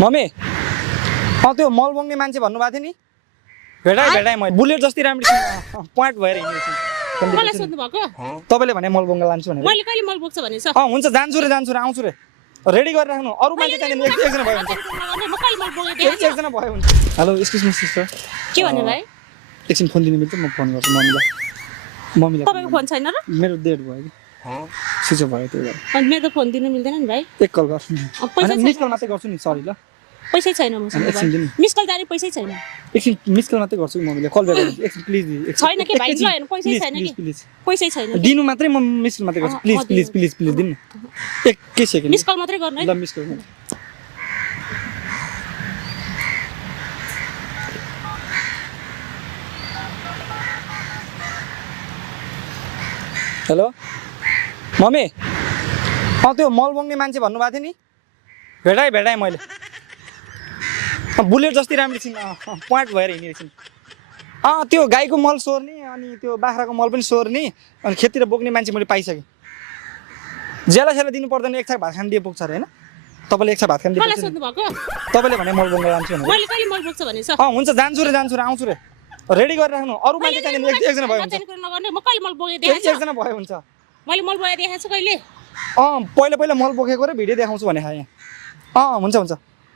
mummy त्यो मल बोक्ने मान्छे भन्नुभएको थियो नि भेटाएँ मैले बुलेट जस्तै राम्रो पोइन्ट भएर हिँडेछु मलाई सोध्नु भएको तपाईँले भने मल बोक्न लान्छु भनेर मैले कहिले मल बोक्छ भनेछ हुन्छ जान्छु रे आउँछु रे रेडी गरेर राख्नु अरू मान्छे चाहिने एकजना भयो हुन्छ म कहिले मल बोकेँ एकजना भयो हुन्छ हेलो एक्सक्युज मी सिस्टर के भन्नु भाइ एकछिन फोन दिनु मिल्छ म फोन गर्छु मम्मीलाई तपाईँको फोन छैन र मेरो डेट भयो कि स्विच अफ भयो त्यही भएर अनि मेरो त फोन दिनु मिल्दैन नि भाइ एक कल गर्छु नि मिस कल मात्रै गर्छु नि सरी ल पैसै छैन मसँग एकछिन दिनु मिस कल जाने पैसै छैन एकछिन मिस कल मात्रै गर्छु मम्मीले कल ब्याक गर्छु एकछिन प्लिज छैन के भाइ ल हेर्नु पैसै छैन कि पैसै छैन दिनु मात्रै म मिस कल मात्रै गर्छु प्लिज दिनु एकै सेकेन्ड मिस कल मात्रै गर्नु है ल मिस कल हेलो मम्मी त्यो मल बोक्ने मान्छे भन्नुभएको थियो नि भेटाएँ मैले बुलेट जस्तै राम्रो छिन् पोइन्ट भएर हिँडेको छिन् त्यो गाईको मल सोर्ने अनि त्यो बाख्राको मल पनि सोर्ने अनि खेततिर बोक्ने मान्छे मैले पाइसकेँ ज्याला दिनु पर्दैन एक छाक भात खान दिए पुग्छ अरे होइन तपाईँले एक छाक भात खान दिए मलाई सोध्नु भएको तपाईँले भने मल बोक्न लान्छु भनेर मैले कहिले मल बोक्छ भनेछ हुन्छ जान्छु रे आउँछु रे रेडी गरेर राख्नु अरू मान्छे चाहिने एकजना भयो हुन्छ नगर्ने म कहिले मल बोकेँ देखाएको एकजना भयो हुन्छ मैले मल बोकेँ देखाएको छु कहिले पहिला मल बोकेको र भिडियो देखाउँछु भने खाएँ हुन्छ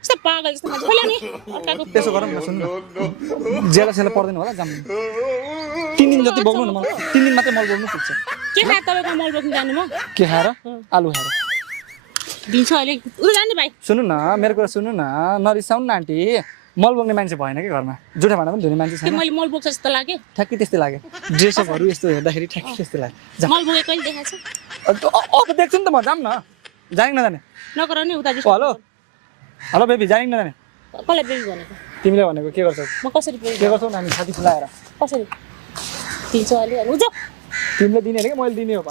यस्तो पागल जस्तो मान्छे खोल्यो नि अर्काको त्यसो गरौँ न सुन्नु ज्याला पर्दैन होला जाम 3 दिन जति बोक्नु न मलाई 3 दिन मात्रै मल बोक्नु पुग्छ के खाएर तपाईँको मल बोक्नु जानु म के खाएर आलु खाएर दिन्छु अहिले उता जाने भाइ सुन्नु न मेरो कुरा सुन्नु न नरिसाउनु न आन्टी मल बोक्ने मान्छे भएन कि घरमा जुठा भाँडा पनि धुने मान्छे छैन मैले मल बोक्छ जस्तो लाग्यो ठ्याक्कै त्यस्तै लाग्यो ड्रेसअपहरू यस्तो हेर्दाखेरि ठ्याक्कै त्यस्तै लाग्यो मल बोकेँ कहिले देखाएको छु अब देख्छु नि त म जाम न जाने नजाने नगर नि उता हेलो बेबी जाने नजाने कसलाई बेबी भनेको तिमीले भनेको के गर्छौ म कसरी बेबी के गर्छौ नानी साथी खुलाएर कसरी दिन्छु अलि हुन्छ तिमीले दिने हो कि मैले दिने हो